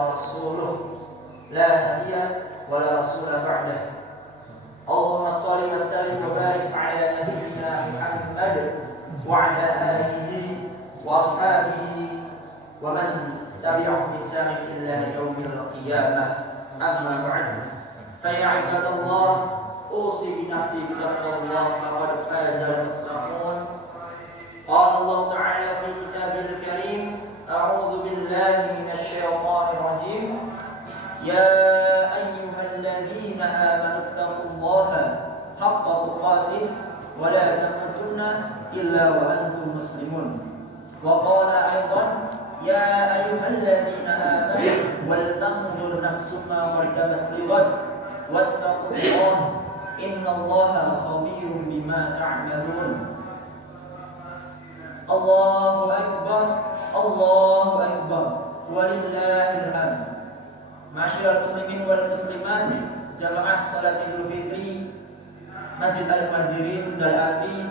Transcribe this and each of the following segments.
ورسوله لا نبي ولا رسول بعده. اللهم صل وسلم وبارك على نبينا محمد وعلى آله وأصحابه ومن تبعهم بإحسان إلى يوم القيامة. أما بعد، فيا عباد الله، أوصي بنفسي بتقوى الله فقد فاز المتقون. قال الله تعالى في كتابه الكريم: أعوذ بالله من الشيطان الرجيم. يا أيها الذين آمنوا اتقوا الله حق تقاته ولا تموتن إلا وأنتم مسلمون. وقال أيضا: يا أيها الذين آمنوا ولتنظر نفس ما قدمت لغد واتقوا الله إن الله خبير بما تعملون. Allahu Akbar, Allahu Akbar, walillahil hamd. Masyaallah muslimin wal muslimat, jamaah salat Idul Fitri Masjid Al-Muhajirin Bundal Asri,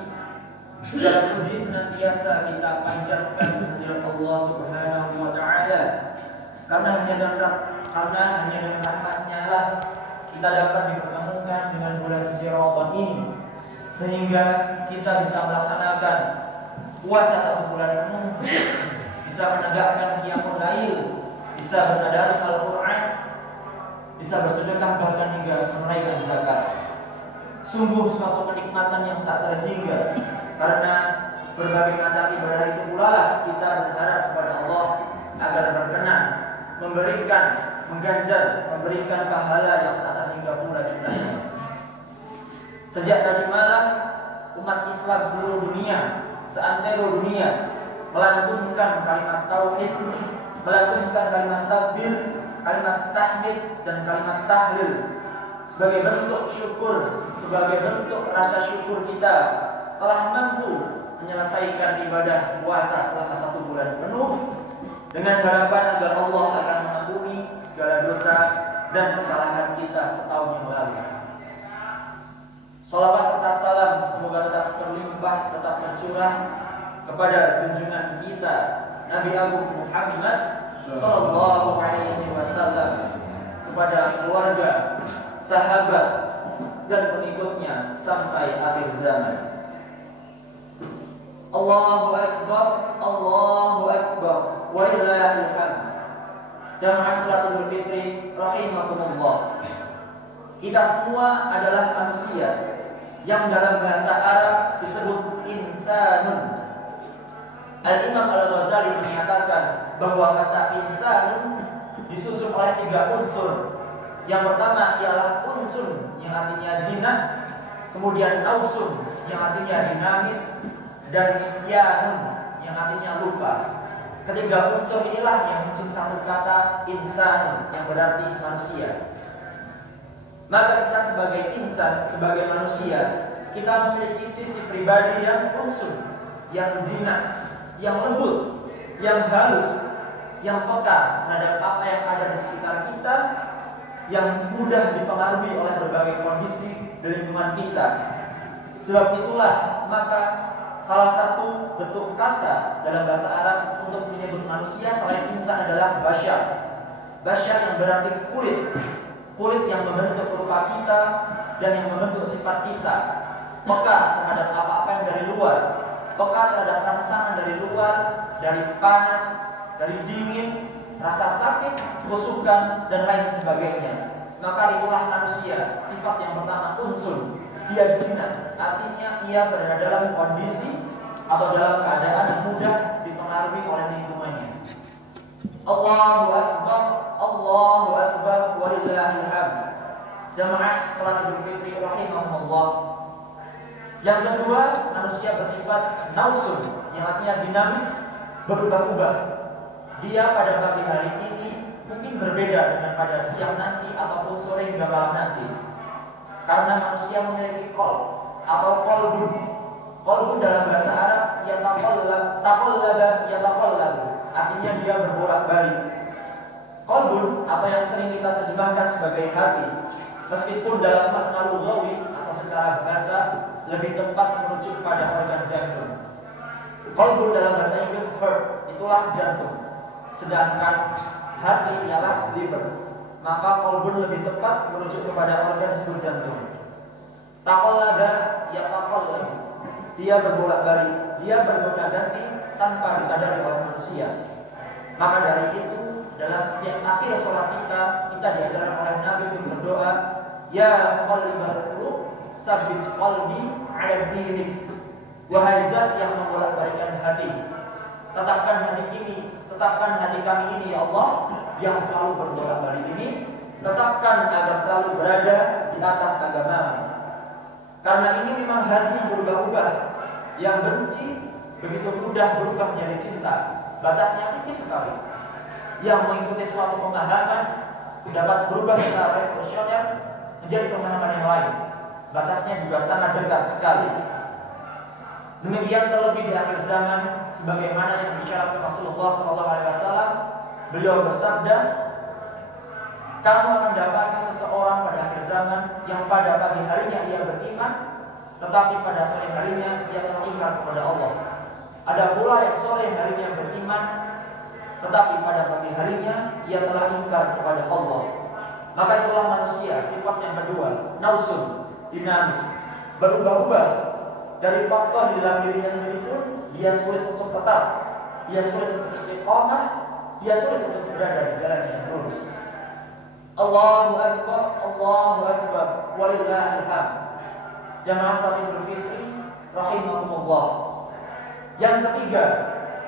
segala puji senantiasa kita panjatkan kehadirat Allah Subhanahu wa taala. Karena hanya dengan rahmat-Nya lah kita dapat dipertemukan dengan bulan suci Ramadan ini, sehingga kita bisa melaksanakan puasa 1 bulan penuh, bisa menegakkan qiyamul lail, bisa bertadarus Al-Quran, bisa bersedekah, bahkan hingga menunaikan zakat. Sungguh suatu kenikmatan yang tak terhingga. Karena berbagai macam ibadah itu pula lah kita berharap kepada Allah agar berkenan memberikan, mengganjar, memberikan pahala yang tak terhingga pula jumlahnya. Sejak tadi malam, umat Islam seluruh dunia, seantero dunia, melantunkan kalimat tauhid, melantunkan kalimat takbir, kalimat tahmid, dan kalimat tahlil sebagai bentuk syukur, sebagai bentuk rasa syukur kita telah mampu menyelesaikan ibadah puasa selama 1 bulan penuh, dengan harapan agar Allah akan mengampuni segala dosa dan kesalahan kita setahun yang lalu. Salawat serta salam semoga tetap terlimpah, tetap tercurah kepada junjungan kita Nabi Agung Muhammad Sallallahu Alaihi Wasallam, kepada keluarga, sahabat, dan pengikutnya sampai akhir zaman. Allahu Akbar, Allahu Akbar, walillahil hamd. Jamaah salat Idul Fitri rahimakumullah. Kita semua adalah manusia yang dalam bahasa Arab disebut insanun. Al-Imam Al-Ghazali menyatakan bahwa kata insanun disusun oleh 3 unsur. Yang pertama ialah unsur yang artinya jinak, kemudian nausun yang artinya dinamis, dan nisyanun yang artinya lupa. Ketiga unsur inilah yang menyusun satu kata insanun yang berarti manusia. Maka kita sebagai insan, sebagai manusia, kita memiliki sisi pribadi yang unsur, yang jinak, yang lembut, yang halus, yang peka terhadap apa yang ada di sekitar kita, yang mudah dipengaruhi oleh berbagai kondisi di lingkungan kita. Sebab itulah maka salah satu bentuk kata dalam bahasa Arab untuk menyebut manusia selain insan adalah basyar. Basyar yang berarti kulit. Kulit yang membentuk rupa kita dan yang membentuk sifat kita. Peka terhadap apa-apa yang dari luar, peka terhadap rangsangan dari luar, dari panas, dari dingin, rasa sakit, kusukan, dan lain sebagainya. Maka itulah manusia. Sifat yang pertama unsur, dia jinak, artinya ia berada dalam kondisi atau dalam keadaan yang mudah dipengaruhi oleh lingkungannya. Allahu Akbar, Allahu Akbar, walillahil hamd. Jamaah salat Idul Fitri rahimahumullah. Yang kedua, manusia bersifat nausun, yang artinya dinamis, berubah-ubah. Dia pada pagi hari ini mungkin berbeda dengan pada siang nanti ataupun sore hingga malam nanti. Karena manusia memiliki qol atau qalbun. Qalbun dalam bahasa Arab yataqallab, artinya dia berbolak-balik. Qalbun atau yang sering kita terjemahkan sebagai hati, meskipun dalam makna lughawi atau secara bahasa lebih tepat merujuk pada organ jantung. Qalbun dalam bahasa Inggris heart, itulah jantung. Sedangkan hati ialah liver, maka qalbun lebih tepat merujuk kepada organ disebut jantung. Taqallada yataqallab, dia berbolak-balik, dia bergonta-ganti tanpa disadari oleh manusia. Maka dari itu dalam setiap akhir sholat kita diajarkan oleh Nabi untuk berdoa, ya muqallibal qulub tsabbit qalbi 'ala dinik. Wahai zat yang membolak-balikkan hati, tetapkan hati kami ini ya Allah yang selalu berbolak-balik ini, tetapkan agar selalu berada di atas agama. Karena ini memang hati yang berubah-ubah, yang benci begitu mudah berubah menjadi cinta. Batasnya tipis sekali. Yang mengikuti suatu pemahaman dapat berubah secara revolusioner menjadi pemahaman yang lain. Batasnya juga sangat dekat sekali. Demikian terlebih di akhir zaman, sebagaimana yang diisyaratkan Rasulullah SAW. Beliau bersabda, kamu akan dapati seseorang pada akhir zaman yang pada pagi harinya ia beriman, tetapi pada sore harinya ia telah ingkar kepada Allah. Ada pula yang sore harinya beriman, tetapi pada pagi harinya ia telah ingkar kepada Allah. Maka itulah manusia, sifat yang kedua, nausun, dinamis, berubah-ubah. Dari faktor di dalam dirinya sendiri pun dia sulit untuk tetap, dia sulit untuk istiqomah, dia sulit untuk berada di jalan yang lurus. Allahu Akbar, walillahil hamd. Jamaah salat Idul Fitri rahimakumullah. Yang ketiga,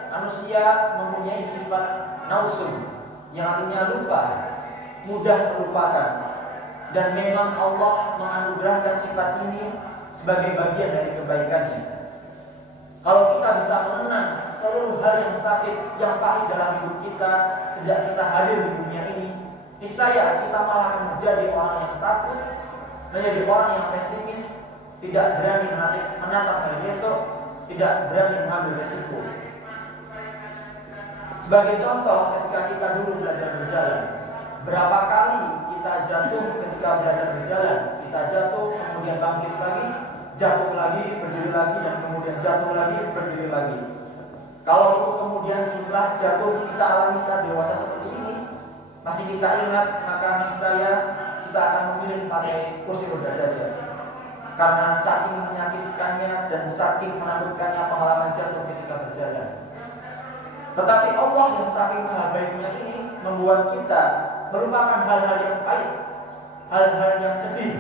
manusia mempunyai sifat nausun, yang artinya lupa, mudah terlupakan. Dan memang Allah menganugerahkan sifat ini sebagai bagian dari kebaikannya. Kalau kita bisa mengenang seluruh hal yang sakit, yang pahit dalam hidup kita sejak kita hadir di dunia ini, niscaya kita malah akan menjadi orang yang takut, menjadi orang yang pesimis, tidak berani menatap hari besok, tidak berani mengambil resiko. Sebagai contoh, ketika kita dulu belajar berjalan, berapa kali kita jatuh ketika belajar berjalan? Kita jatuh, kemudian bangkit lagi, jatuh lagi, berdiri lagi, dan kemudian jatuh lagi, berdiri lagi. Kalau itu kemudian jumlah jatuh kita alami saat dewasa seperti ini masih kita ingat, maka niscaya kita akan memilih pakai kursi roda saja. Karena saking menyakitkannya dan saking menakutkannya pengalaman jatuh ketika berjalan. Tetapi Allah yang saking maha baiknya ini membuat kita melupakan hal-hal yang pahit, hal-hal yang sedih,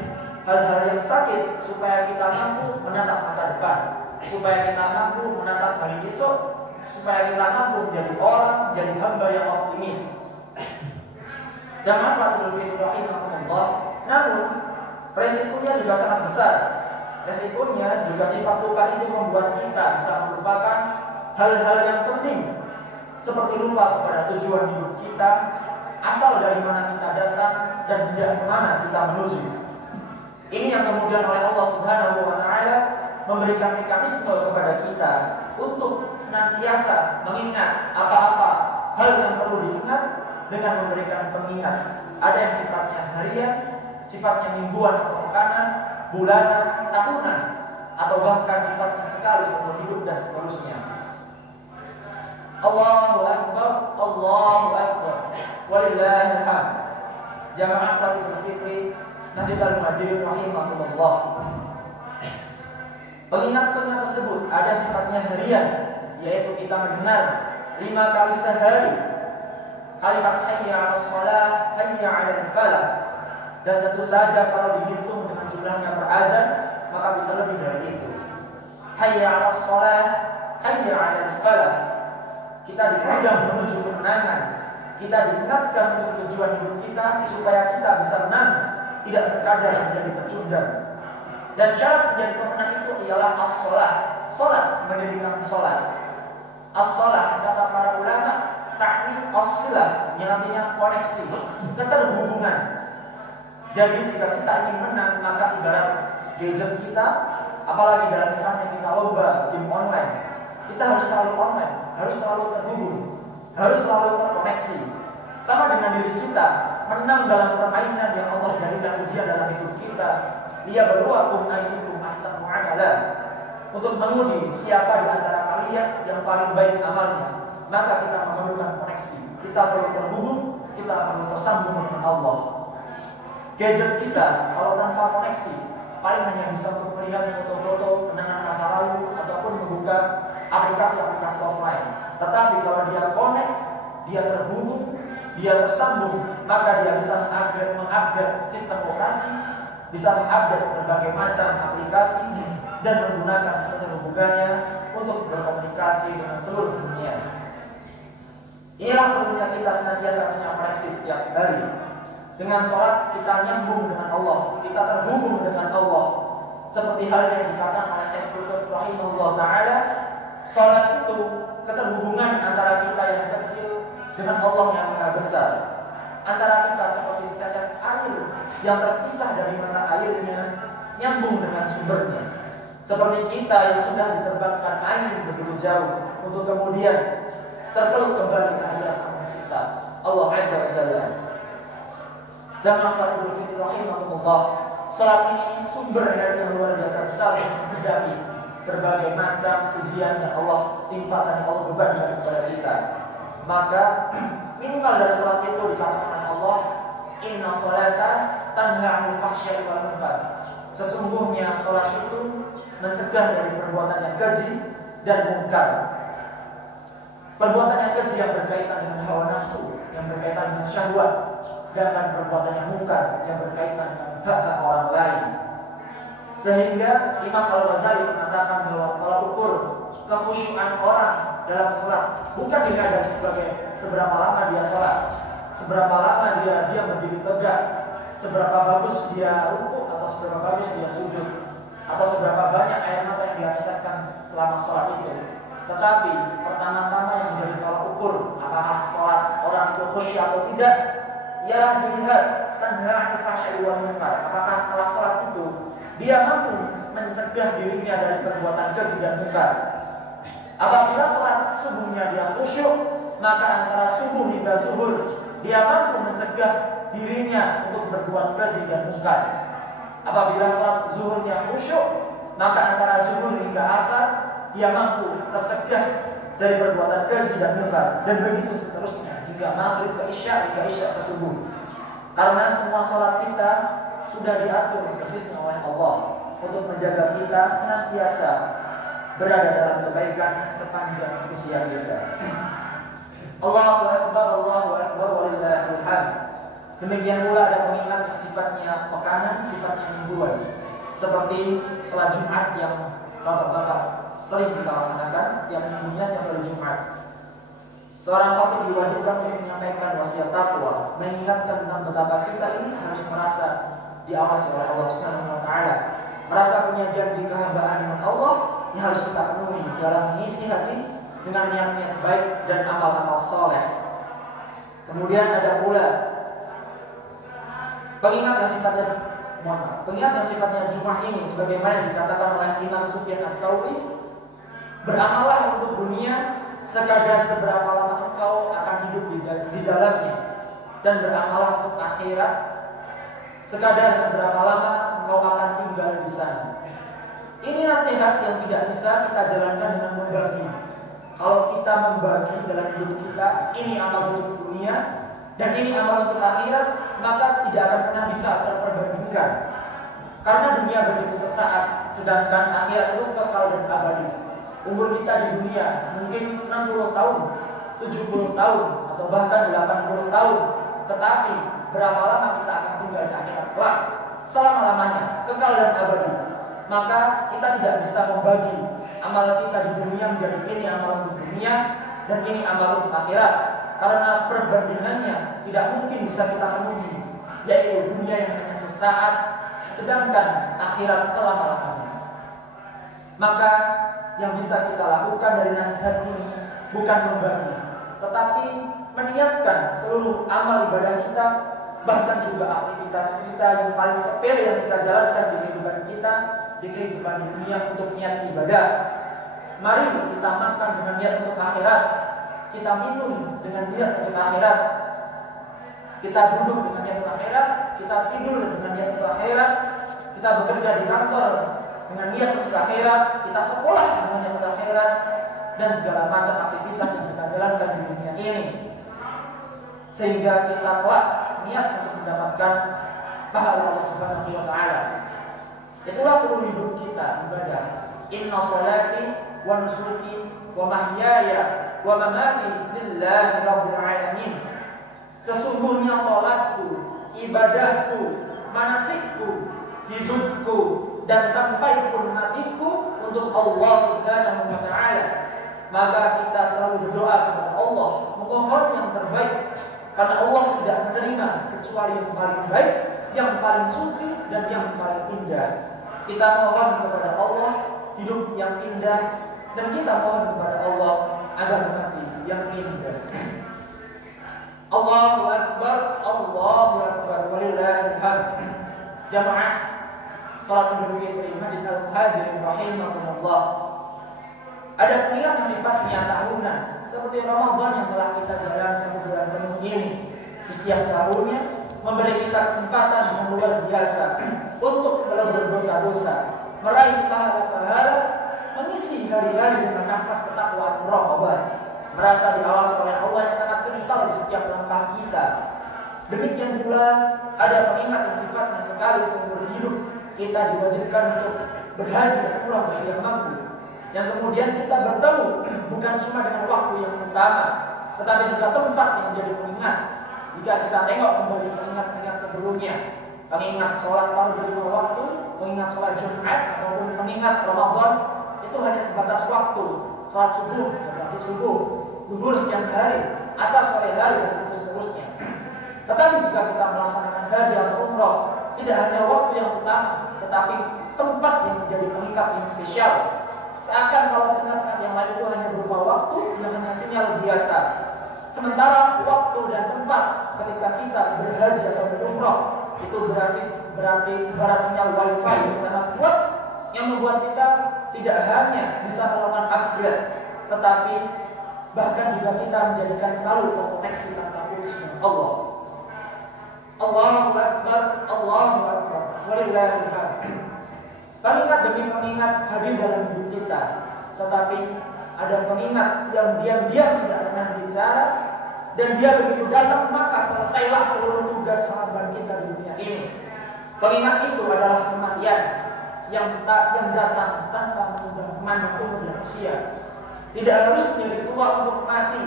hal-hal yang sakit, supaya kita mampu menatap masa depan, supaya kita mampu menatap hari esok, supaya kita mampu menjadi orang, menjadi hamba yang optimis. Jamaah salat Idul Fitri rahimakumullah. Namun resikonya juga sangat besar. Resikonya juga sifat lupa itu membuat kita bisa melupakan hal-hal yang penting, seperti lupa kepada tujuan hidup kita, asal dari mana kita datang dan tidak kemana kita menuju. Ini yang kemudian oleh Allah Subhanahu wa Ta'ala memberikan mekanisme kepada kita untuk senantiasa mengingat apa-apa hal yang perlu diingat dengan memberikan pengingat. Ada yang sifatnya harian, sifatnya mingguan atau pekanan, bulanan, tahunan, atau bahkan sifatnya sekali seumur hidup dan seterusnya. Allahu Akbar, walillahil hamd. Jamaah salat Idul Fitri Masjid Al-Muhajirin rahimahumullah. Pengingat-pengingat tersebut ada sifatnya harian, yaitu kita mendengar 5 kali sehari kalimat hayya 'alas shalah, hayya 'alal falah. Dan tentu saja kalau dihitung dengan jumlahnya per azan, maka bisa lebih dari itu. Hayya 'alas shalah, hayya 'alal falah. Kita diundang menuju kemenangan. Kita diingatkan untuk tujuan hidup kita supaya kita bisa menang, tidak sekadar menjadi pecundang. Dan syarat menjadi pemenang itu ialah as-shalah. Salat, mendirikan salat. As-shalah kata para ulama ta'ni as-silah, yang artinya koneksi, keterhubungan. Jadi jika kita ingin menang, maka ibarat gadget kita, apalagi dalam misalnya kita lomba game online, kita harus selalu online, harus selalu terhubung, harus selalu terkoneksi. Sama dengan diri kita, menang dalam permainan yang Allah jadikan ujian dalam hidup kita. Liyabluwakum ayyukum ahsanu amala, untuk menguji siapa di antara kalian yang paling baik amalnya. Maka kita memerlukan koneksi, kita perlu terhubung, kita akan tersambung dengan Allah. Gadget kita kalau tanpa koneksi paling hanya bisa untuk melihat foto-foto kenangan masa lalu ataupun membuka aplikasi-aplikasi offline. Tetapi kalau dia connect, dia terhubung, dia tersambung, maka dia bisa mengupgrade sistem operasi, bisa mengupgrade berbagai macam aplikasi dan menggunakan keterhubungannya untuk berkomunikasi dengan seluruh dunia. Inilah perlunya kita senantiasa punya koneksi setiap hari. Dengan sholat kita nyambung dengan Allah, kita terhubung dengan Allah. Seperti halnya yang dikatakan oleh Syekh Qutb rahimahullah taala, sholat itu keterhubungan antara kita yang kecil dengan Allah yang maha besar. Antara kita seperti setetes air yang terpisah dari mata airnya, nyambung dengan sumbernya. Seperti kita yang sudah diterbangkan air begitu jauh untuk kemudian terpeluk kembali ke hadirat Sang Pencipta Allah Azza wa Jalla. Jamaah salat Idul Fitri rahimahumullah, salat ini sumber energi yang luar biasa besar untuk menghadapi berbagai macam ujian yang Allah timpakan, yang Allah bebankan kepada kita. Maka minimal dari salat itu dikatakan oleh Allah, inna sholata tanha 'anil fahsya'i wal munkar. Sesungguhnya salat itu mencegah dari perbuatan yang keji dan mungkar. Perbuatan yang keji yang berkaitan dengan hawa nafsu, yang berkaitan dengan syahwat, sedangkan perbuatan yang mungkar yang berkaitan dengan hak orang lain. Sehingga Imam Al-Ghazali mengatakan bahwa tolak ukur kekhusyuan orang dalam sholat bukan dilihat dari seberapa lama dia sholat, seberapa lama dia berdiri tegak, seberapa bagus dia ruku atau seberapa bagus dia sujud, atau seberapa banyak air mata yang dia teteskan selama sholat itu. Tetapi pertama-tama yang menjadi tolak ukur apakah sholat orang itu khusyuk atau tidak, ialah dilihat tanha 'anil fahsya'i wal munkar. Apakah setelah sholat itu dia mampu mencegah dirinya dari perbuatan keji dan mungkar. Apabila sholat subuhnya dia khusyuk, maka antara subuh hingga zuhur dia mampu mencegah dirinya untuk berbuat keji dan mungkar. Apabila sholat zuhurnya khusyuk, maka antara zuhur hingga asar dia mampu tercegah dari perbuatan keji dan mungkar, dan begitu seterusnya hingga maghrib ke isya, hingga isya ke subuh. Karena semua sholat kita sudah diatur persisnya oleh Allah untuk menjaga kita senantiasa berada dalam kebaikan sepanjang usia kita. Allahu Akbar, Allahu Akbar, walillahil hamd. Demikian pula ada pengingat yang sifatnya makanan, sifatnya mingguan, seperti sholat Jumat yang bapak-bapak sering kita laksanakan setiap minggunya setiap hari Jumat. Seorang khatib diwajibkan untuk menyampaikan wasiat takwa, mengingatkan tentang betapa kita ini harus merasa diawasi oleh Allah Subhanahu wa taala, merasa punya janji kehambaan dengan Allah yang harus kita penuhi dalam mengisi hati dengan niat-niat baik dan amal-amal soleh. Kemudian ada pula pengingat yang sifatnya Jumat ini, sebagaimana dikatakan oleh Imam Sufyan As-Tsauri, beramallah untuk dunia sekadar seberapa lama engkau akan hidup di dalamnya, dan beramallah untuk akhirat sekadar seberapa lama engkau akan tinggal di sana. Ini nasihat yang tidak bisa kita jalankan dengan membagi. Kalau kita membagi dalam hidup kita, ini amal untuk dunia dan ini amal untuk akhirat, maka tidak akan pernah bisa terperbandingkan. Karena dunia begitu sesaat, sedangkan akhirat itu kekal dan abadi. Umur kita di dunia mungkin 60 tahun, 70 tahun, atau bahkan 80 tahun. Tetapi berapa lama kita akan tinggal di akhirat kelak? Selama-lamanya, kekal dan abadi. Maka kita tidak bisa membagi amal kita di dunia menjadi ini amal untuk dunia dan ini amal untuk akhirat. Karena perbandingannya tidak mungkin bisa kita penuhi, yaitu dunia yang hanya sesaat, sedangkan akhirat selama-lamanya. Maka yang bisa kita lakukan dari nasihat ini bukan membagi, tetapi meniatkan seluruh amal ibadah kita, bahkan juga aktivitas kita yang paling sepele yang kita jalankan di kehidupan kita, di kehidupan dunia untuk niat ibadah. Mari kita makan dengan niat untuk akhirat, kita minum dengan niat untuk akhirat, kita duduk dengan niat untuk akhirat, kita tidur dengan niat untuk akhirat, kita bekerja di kantor dengan niat untuk akhirat, kita sekolah dengan niat untuk akhirat, dan segala macam aktivitas yang kita jalankan di dunia ini. sehingga kita kelak niat untuk mendapatkan pahala Allah Subhanahu wa taala. Itulah seluruh hidup kita ibadah. Inna sholati wa nusuki wa mahyaya wa mamati lillahi rabbil alamin. Sesungguhnya salatku, ibadahku, manasikku, hidupku dan sampai pun matiku untuk Allah Subhanahu wa taala. Maka kita selalu berdoa kepada Allah, memohon yang terbaik, karena Allah tidak menerima kecuali yang paling baik, yang paling suci dan yang paling indah. Kita mohon kepada Allah hidup yang indah, dan kita mohon kepada Allah agar mati yang indah. Allahu Akbar, Allahu Akbar, walillahil hamd. Jamaah salat Idul Fitri Masjid Al-Muhajirin rahimahumullah. Ada pengingat yang sifatnya tahunan, seperti Ramadan yang telah kita jalani 1 bulan penuh ini. Di setiap tahunnya memberi kita kesempatan yang luar biasa untuk melebur dosa-dosa, meraih pahala-pahala, mengisi hari-hari dengan nafas ketakwaan muraqabah, merasa diawasi oleh Allah yang sangat kental di setiap langkah kita. Demikian pula ada pengingat yang sifatnya sekali seumur hidup kita diwajibkan untuk berhaji dan umrah bagi yang mampu, yang kemudian kita bertemu bukan cuma dengan waktu yang utama, tetapi juga tempat yang menjadi pengingat. Jika kita tengok kembali pengingat-pengingat sebelumnya, pengingat sholat fardu 5 waktu, pengingat sholat Jumat ataupun pengingat Ramadan, itu hanya sebatas waktu. Sholat subuh, berarti subuh, zuhur siang hari, asar sore hari, dan seterusnya. Tetapi jika kita melaksanakan haji atau umrah, tidak hanya waktu yang utama, tetapi tempat yang menjadi pengingat yang spesial. Seakan kalau pengingat yang lain itu hanya berupa waktu yang hanya sinyal biasa. Sementara waktu dan tempat ketika kita berhaji atau berumrah itu berarti ibarat sinyal wifi yang sangat kuat, yang membuat kita tidak hanya bisa melakukan upgrade, tetapi bahkan juga kita menjadikan selalu terkoneksi tanpa putus dengan Allah. Allahu Akbar, Allahu Akbar, walillahil hamd. Pengingat demi pengingat hadir dalam hidup kita, tetapi ada pengingat yang diam-diam tidak pernah bicara, dan dia begitu datang maka selesailah seluruh tugas pengorbanan kita di dunia ini. Pengingat itu adalah kematian yang datang tanpa memandang umur dan usia. Tidak harus menjadi tua untuk mati,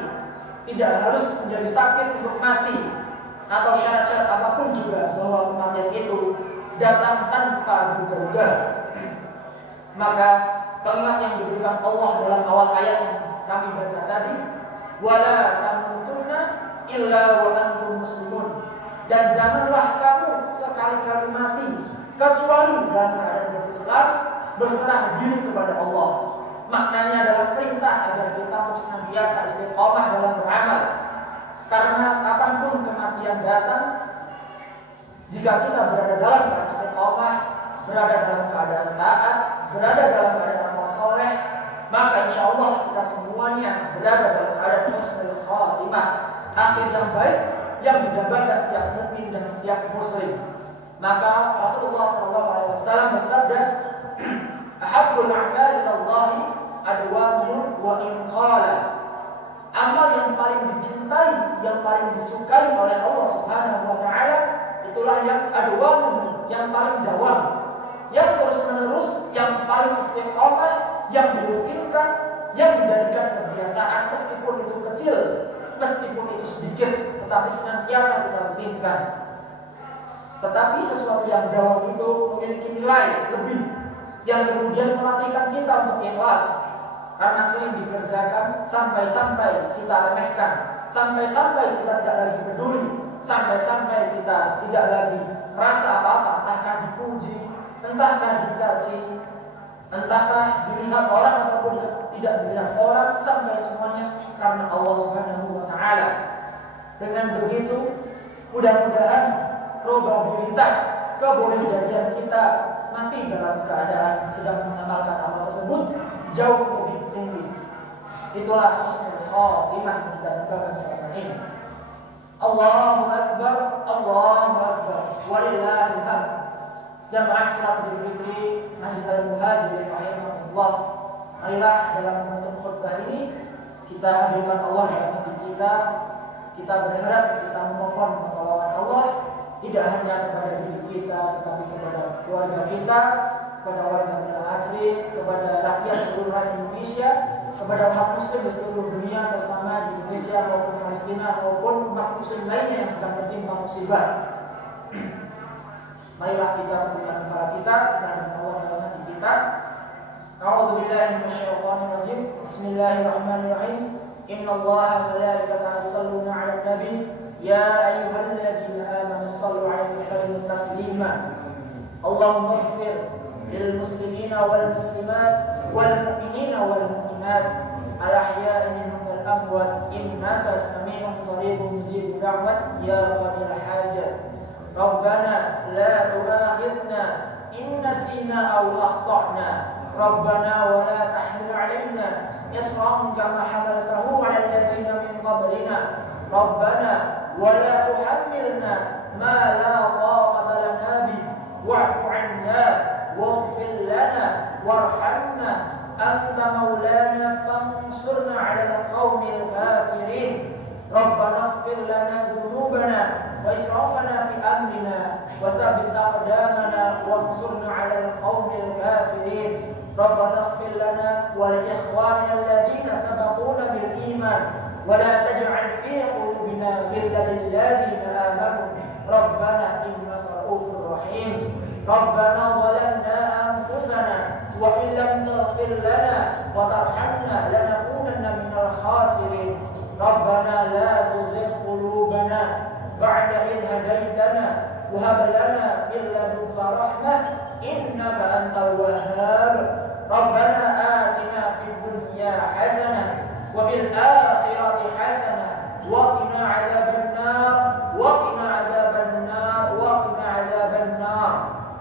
tidak harus menjadi sakit untuk mati, atau syarat-syarat apapun juga bahwa kematian itu datang tanpa duga-duga. Maka pengingat yang diberikan Allah dalam awal ayat yang kami baca tadi, wala tamutunna illa wa antum muslimun, dan janganlah kamu sekali-kali mati kecuali dalam keadaan berislam, berserah diri kepada Allah. Maknanya adalah perintah agar kita terus senantiasa istiqomah dalam beramal, karena kapanpun kematian datang, jika kita berada dalam keadaan istiqomah, berada dalam keadaan taat, berada dalam keadaan amal soleh, maka insya Allah kita semuanya berada dalam keadaan husnul khatimah, akhir yang baik yang didambakan setiap mukmin dan setiap muslim. Maka Rasulullah SAW bersabda, ahabbul a'mali ilallahi adwamuhu wa in qala. Amal yang paling dicintai, yang paling disukai oleh Allah Subhanahu wa taala, itulah yang adwamuhu, yang paling dawam, yang terus-menerus, yang paling istiqomah, yang dirutinkan, yang dijadikan kebiasaan, meskipun itu kecil, meskipun itu sedikit, tetapi senantiasa kita rutinkan. Tetapi sesuatu yang dawam itu memiliki nilai lebih, yang kemudian melatihkan kita untuk ikhlas, karena sering dikerjakan sampai-sampai kita remehkan, sampai-sampai kita tidak lagi peduli, sampai-sampai kita tidak lagi merasa apa-apa, entahkah dipuji, entahkah dicaci, entahkah dilihat orang ataupun tidak dilihat orang, sampai semuanya karena Allah Subhanahu wa taala. Dengan begitu, mudah-mudahan probabilitas kebolehjadian kita mati dalam keadaan sedang mengamalkan amal tersebut jauh lebih tinggi. Itulah husnul khatimah yang kita dapatkan selama ini. Allahu Akbar, Allahu Akbar, walillahil hamd. Jamaah salat Idul Fitri Masjid Al-Muhajirin rahimahullah. Marilah dalam menutup khutbah ini kita hadirkan Allah dalam hati kita. kita berharap, kita memohon pertolongan Allah tidak hanya kepada diri kita, tetapi kepada keluarga kita, kepada warga negara asing, kepada rakyat seluruh rakyat Indonesia, kepada umat muslim di seluruh dunia, terutama di Indonesia maupun Palestina maupun umat muslim lainnya yang sedang tertimpa musibah. Marilah kita memberikan kepada kita dan Allah dalam hati kita. A'udzubillahi minasyaitonir rajim. Bismillahirrahmanirrahim. Innallaha wa malaikatahu yusholluna 'alan nabi ya ayyuhalladzina amanu shallu 'alaihi wa sallimu taslima. Allahumma ighfir lil muslimina wal muslimat wal mu'minina wal mu'minat al ahya'i minhum wal amwat innaka samii'un qaribun mujibud da'wat ya qadil hajat. Rabbana la tu'akhidna in nasina aw akhtana. Rabbana wa la tahmil 'alaina isran kama hamaltahu 'ala alladziina min qablina. Rabbana wa la tuhammilna ma la taqata lana bih wa'fu 'anna waghfir lana warhamna anta maulana fansurna 'alal qaumil kafirin. Rabbana ighfir lana dhunubana wa israfana fi amrina wa tsabbit aqdamana wansurna 'alal qaumil kafirin. Rabbana ighfir lana wa li ikhwanina alladhina sabaquna bil iman wa la taj'al fi qulubina ghillan lil ladzina amanu Rabbana innaka ra'ufur rahim. Rabbana zalamna anfusana wa in lam taghfir lana wa tarhamna lanakunanna minal khasirin. Rabbana la tuzigh qulubana ba'da idh hadaytana wa hab lana min ladunka rahmah innaka antal wahhab. Rabbana atina fid dunya hasanah wa fil akhirati hasanah wa qina 'adzabannar wa qina 'adzabannar wa qina 'adzabannar.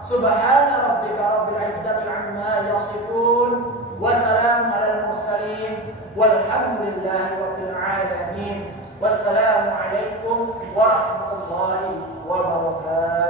Subhana rabbika rabbil 'izzati 'amma yasifun wa salamun 'alal mursalin walhamdulillahi rabbil 'alamin. Wassalamu alaikum warahmatullahi wabarakatuh.